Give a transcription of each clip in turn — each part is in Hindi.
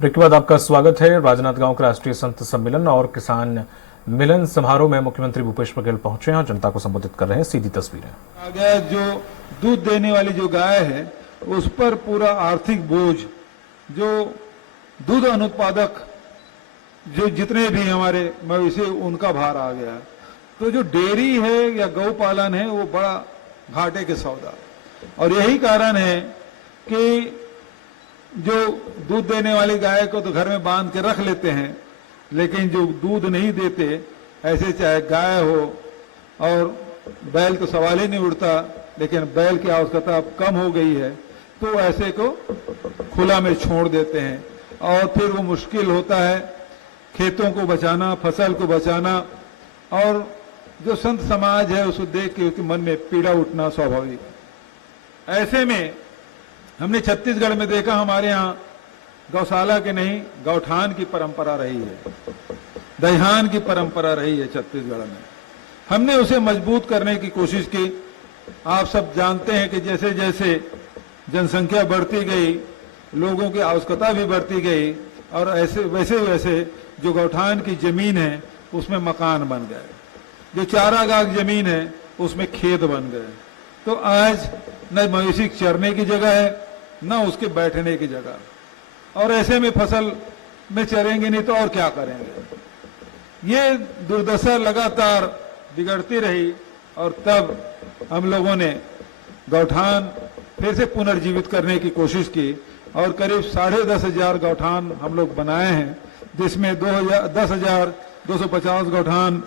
ब्रेक के बाद आपका स्वागत है। राजनांदगांव के राष्ट्रीय संत सम्मेलन और किसान मिलन समारोह में मुख्यमंत्री भूपेश बघेल पहुंचे हैं और जनता को संबोधित कर रहे हैं। सीधी तस्वीरें। आगे जो दूध देने वाली जो गाय है उस पर पूरा आर्थिक बोझ, जो दूध अनुत्पादक जो जितने भी हमारे मवेशी उनका भार आ गया। तो जो डेयरी है या गौ पालन है वो बड़ा घाटे के सौदा, और यही कारण है कि जो दूध देने वाली गाय को तो घर में बांध के रख लेते हैं, लेकिन जो दूध नहीं देते, ऐसे चाहे गाय हो और बैल तो सवाल ही नहीं उठता, लेकिन बैल की आवश्यकता अब कम हो गई है, तो ऐसे को खुला में छोड़ देते हैं और फिर वो मुश्किल होता है खेतों को बचाना, फसल को बचाना। और जो संत समाज है उसको देख के उसके मन में पीड़ा उठना स्वाभाविक। ऐसे में हमने छत्तीसगढ़ में देखा, हमारे यहाँ गौशाला के नहीं गौठान की परंपरा रही है, दहिहान की परंपरा रही है छत्तीसगढ़ में। हमने उसे मजबूत करने की कोशिश की। आप सब जानते हैं कि जैसे जैसे जनसंख्या बढ़ती गई, लोगों की आवश्यकता भी बढ़ती गई, और ऐसे वैसे वैसे जो गौठान की जमीन है उसमें मकान बन गए, जो चारागाह जमीन है उसमें खेत बन गए। तो आज न मवेशी चरने की जगह है न उसके बैठने की जगह, और ऐसे में फसल में चरेंगे नहीं तो और क्या करेंगे। ये दुर्दशा लगातार बिगड़ती रही और तब हम लोगों ने गौठान फिर से पुनर्जीवित करने की कोशिश की और करीब 10,500 गौठान हम लोग बनाए हैं, जिसमें 10,250 गौठान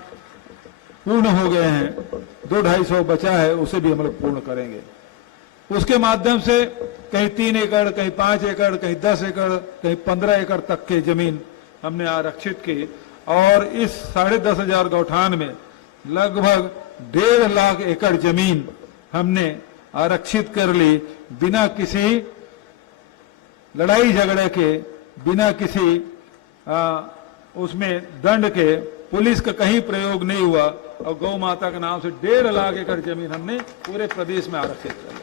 पूर्ण हो गए हैं। 200-250 बचा है, उसे भी हम लोग पूर्ण करेंगे। उसके माध्यम से कहीं 3 एकड़, कहीं 5 एकड़, कहीं 10 एकड़, कहीं 15 एकड़ तक की जमीन हमने आरक्षित की, और इस 10,500 गौठान में लगभग 1.5 लाख एकड़ जमीन हमने आरक्षित कर ली, बिना किसी लड़ाई झगड़े के, बिना किसी उसमें दंड के। पुलिस का कहीं प्रयोग नहीं हुआ, और गौ माता के नाम से 1.5 लाख एकड़ जमीन हमने पूरे प्रदेश में आरक्षित कर ली,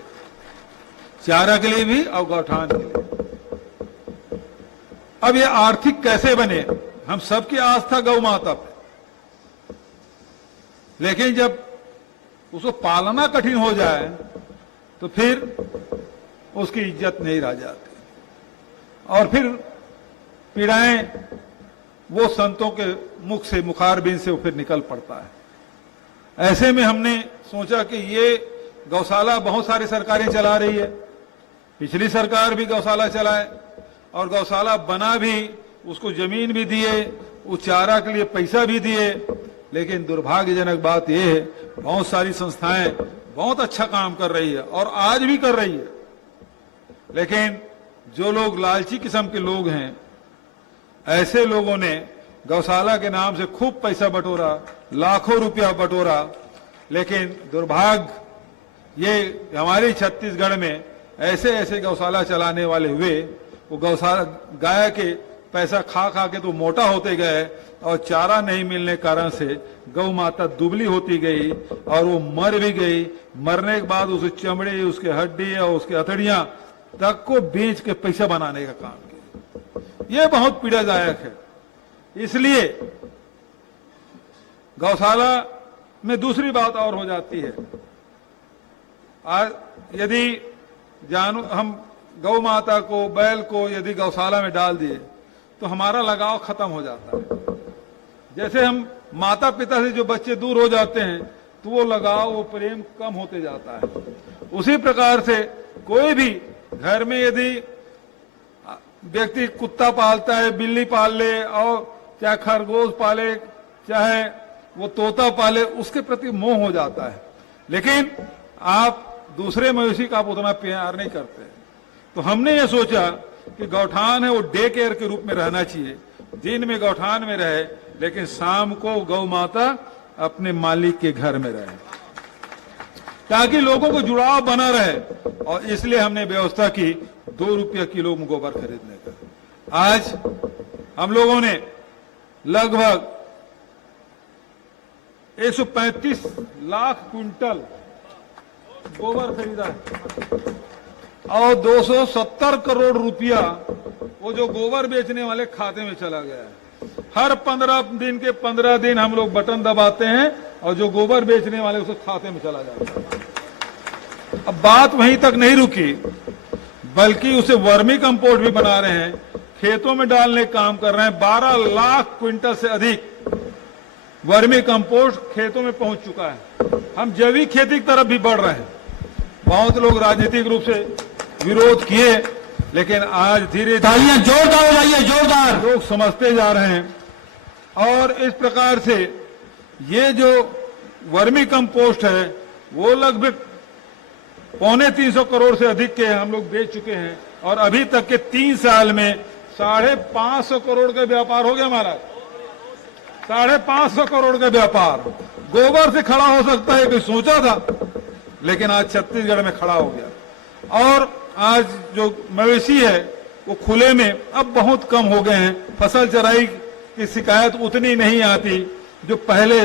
चारा के लिए भी और गौठान के लिए। अब ये आर्थिक कैसे बने? हम सबकी आस्था गौ माता पे, लेकिन जब उसको पालना कठिन हो जाए तो फिर उसकी इज्जत नहीं रह जाती, और फिर पीड़ाएं वो संतों के मुख से, मुखारबिंद से वो फिर निकल पड़ता है। ऐसे में हमने सोचा कि ये गौशाला बहुत सारी सरकारें चला रही है, पिछली सरकार भी गौशाला चलाए और गौशाला बना भी, उसको जमीन भी दिए, उस चारा के लिए पैसा भी दिए, लेकिन दुर्भाग्यजनक बात यह है बहुत सारी संस्थाएं बहुत अच्छा काम कर रही है और आज भी कर रही है, लेकिन जो लोग लालची किस्म के लोग हैं, ऐसे लोगों ने गौशाला के नाम से खूब पैसा बटोरा, लाखों रुपया बटोरा, लेकिन दुर्भाग्य ये हमारे छत्तीसगढ़ में ऐसे ऐसे गौशाला चलाने वाले हुए, वो गौशाला गाय के पैसा खा खा के तो मोटा होते गए, और चारा नहीं मिलने कारण से गौ माता दुबली होती गई और वो मर भी गई। मरने के बाद उसकी चमड़ी, उसके हड्डी और उसके हथेलियां तक को बेच के पैसा बनाने का काम किया। ये बहुत पीड़ादायक है। इसलिए गौशाला में दूसरी बात और हो जाती है, आज यदि हम गौ माता को, बैल को यदि गौशाला में डाल दिए तो हमारा लगाव खत्म हो जाता है। जैसे हम माता पिता से जो बच्चे दूर हो जाते हैं तो वो लगाव, वो प्रेम कम होते जाता है। उसी प्रकार से कोई भी घर में यदि व्यक्ति कुत्ता पालता है, बिल्ली पाल ले, और चाहे खरगोश पाले, चाहे वो तोता पाले, उसके प्रति मोह हो जाता है, लेकिन आप दूसरे मवेशी का आप उतना प्यार नहीं करते। तो हमने ये सोचा कि गौठान है वो डे केयर के रूप में रहना चाहिए, दिन में गौठान में रहे, लेकिन शाम को गौ माता अपने मालिक के घर में रहे, ताकि लोगों को जुड़ाव बना रहे। और इसलिए हमने व्यवस्था की 2 रुपया किलो गोबर खरीदने का। आज हम लोगों ने लगभग 135 लाख क्विंटल गोबर खरीदा है। और 270 करोड़ रुपया वो जो गोबर बेचने वाले खाते में चला गया है। हर 15 दिन के 15 दिन हम लोग बटन दबाते हैं और जो गोबर बेचने वाले उसके खाते में चला जाता है। अब बात वहीं तक नहीं रुकी, बल्कि उसे वर्मी कंपोस्ट भी बना रहे हैं, खेतों में डालने का काम कर रहे हैं। 12 लाख क्विंटल से अधिक वर्मी कंपोस्ट खेतों में पहुंच चुका है। हम जैविक खेती की तरफ भी बढ़ रहे हैं। बहुत लोग राजनीतिक रूप से विरोध किए, लेकिन आज धीरे तालियां जोरदार हो जाइए, जोरदार। लोग समझते जा रहे हैं। और इस प्रकार से ये जो वर्मी कंपोस्ट है वो लगभग 325 करोड़ से अधिक के हम लोग बेच चुके हैं। और अभी तक के 3 साल में 550 करोड़ का व्यापार हो गया हमारा। 550 करोड़ का व्यापार गोबर से खड़ा हो सकता है, कोई सोचा था, लेकिन आज छत्तीसगढ़ में खड़ा हो गया। और आज जो मवेशी है वो खुले में अब बहुत कम हो गए हैं। फसल चराई की शिकायत उतनी नहीं आती जो पहले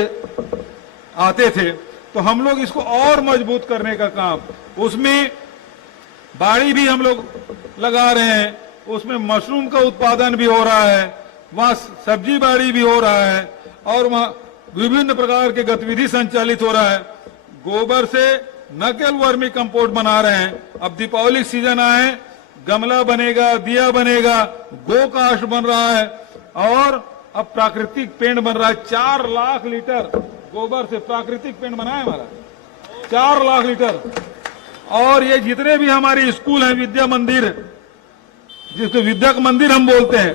आते थे। तो हम लोग इसको और मजबूत करने का काम, उसमें बाड़ी भी हम लोग लगा रहे हैं, उसमें मशरूम का उत्पादन भी हो रहा है, वहां सब्जी बाड़ी भी हो रहा है और वहां विभिन्न प्रकार के गतिविधि संचालित हो रहा है। गोबर से न केवल वर्मी कंपोस्ट बना रहे हैं, अब दीपावली सीजन आए, गमला बनेगा, दिया बनेगा, गो काष्ठ बन रहा है और अब प्राकृतिक पेंट बन रहा है। 4 लाख लीटर गोबर से प्राकृतिक पेंट बना है हमारा, 4 लाख लीटर। और ये जितने भी हमारे स्कूल हैं, विद्या मंदिर, जिसको विद्या मंदिर हम बोलते हैं,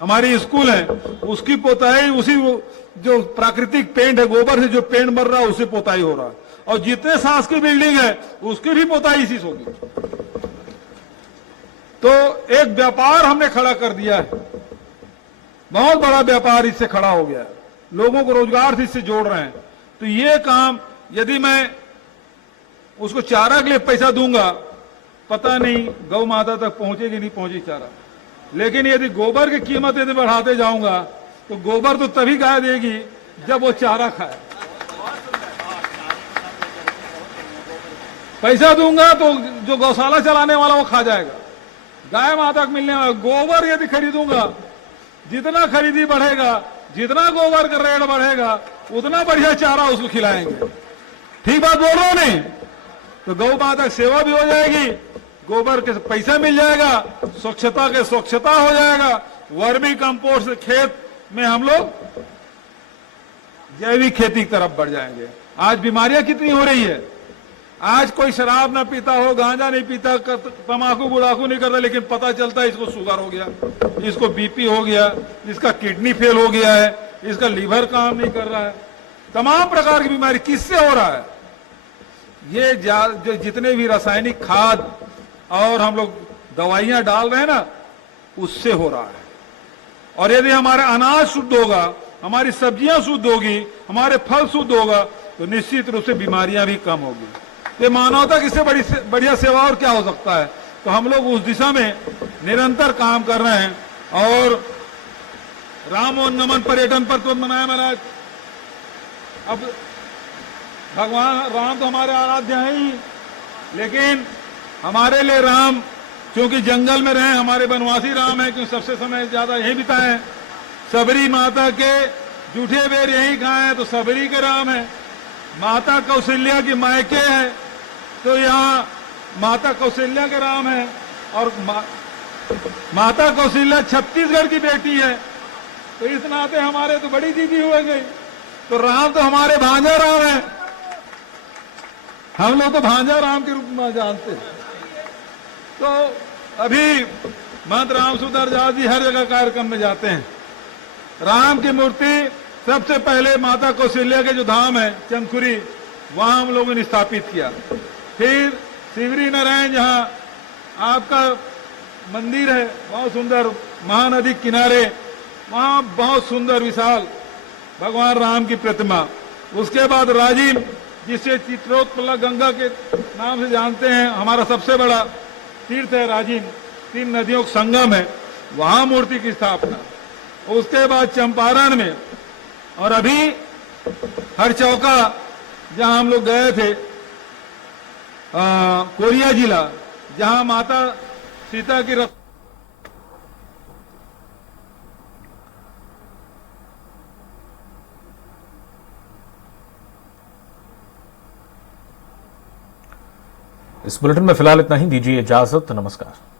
हमारी स्कूल है, उसकी पोताई उसी जो प्राकृतिक पेंट है, गोबर से जो पेंट बन रहा है उसे पोताई हो रहा है। और जितने सास की बिल्डिंग है उसकी भी पोताई इसी से होगी। तो एक व्यापार हमने खड़ा कर दिया है, बहुत बड़ा व्यापार इससे खड़ा हो गया है, लोगों को रोजगार से इससे जोड़ रहे हैं। तो ये काम यदि मैं उसको चारा के लिए पैसा दूंगा, पता नहीं गौ माता तक पहुंचेगी नहीं पहुंचेगी चारा। लेकिन यदि गोबर की कीमत यदि बढ़ाते जाऊंगा तो गोबर तो तभी गाय देगी जब वो चारा खाए। पैसा दूंगा तो जो गौशाला चलाने वाला वो खा जाएगा, गाय माता को मिलने वाला। गोबर यदि खरीदूंगा, जितना खरीदी बढ़ेगा, जितना गोबर का रेट बढ़ेगा, उतना बढ़िया चारा उसको खिलाएंगे। ठीक बात बोल रहा हूं नहीं? तो गौ माता की सेवा भी हो जाएगी, गोबर के पैसा मिल जाएगा, स्वच्छता के स्वच्छता हो जाएगा, वर्मी कंपोस्ट से खेत में हम लोग जैविक खेती की तरफ बढ़ जाएंगे। आज बीमारियां कितनी हो रही है, आज कोई शराब ना पीता हो, गांजा नहीं पीता, तंबाकू बुड़ाकू नहीं करता, लेकिन पता चलता है इसको शुगर हो गया, इसको बीपी हो गया, इसका किडनी फेल हो गया है, इसका लीवर काम नहीं कर रहा है। तमाम प्रकार की बीमारी किससे हो रहा है? ये जो जितने भी रासायनिक खाद और हम लोग दवाइयां डाल रहे हैं ना, उससे हो रहा है। और यदि हमारा अनाज शुद्ध होगा, हमारी सब्जियां शुद्ध होगी, हमारे फल शुद्ध होगा, तो निश्चित रूप से बीमारियां भी कम होगी। ये मानवता की इससे बढ़िया सेवा और क्या हो सकता है? तो हम लोग उस दिशा में निरंतर काम कर रहे हैं। और राम और नमन पर्यटन पर तो मनाया महाराज। अब भगवान राम तो हमारे आराध्य हैं ही, लेकिन हमारे लिए राम, क्योंकि जंगल में रहे, हमारे वनवासी राम है, क्योंकि सबसे समय ज्यादा यही बिताए। सबरी माता के जूठे बेर यही खाए हैं, तो सबरी के राम है। माता कौशल्या की मायके है, तो यहाँ माता कौशल्या के राम है। और माता कौशल्या छत्तीसगढ़ की बेटी है, तो इस नाते हमारे तो बड़ी दीदी हो गई। तो राम तो हमारे भांजा राम है, हम लोग तो भांजा राम के रूप में जानते हैं। तो अभी महंत राम सुंदर दास जी हर जगह कार्यक्रम में जाते हैं। राम की मूर्ति सबसे पहले माता कौशल्या के जो धाम है चंदखुरी, वहां हम लोगों ने स्थापित किया। फिर शिवरी नारायण जहां आपका मंदिर है, बहुत सुंदर, महानदी किनारे, वहां बहुत सुंदर विशाल भगवान राम की प्रतिमा। उसके बाद राजिम, जिसे चित्रोत्पला गंगा के नाम से जानते हैं, हमारा सबसे बड़ा तीर्थ है राजिम, 3 नदियों का संगम है, वहां मूर्ति की स्थापना। उसके बाद चंपारण में, और अभी हर चौका जहां हम लोग गए थे, कोरिया जिला, जहां माता सीता की रक्षा इस बुलेटिन में फिलहाल इतना ही। दीजिए इजाजत। नमस्कार।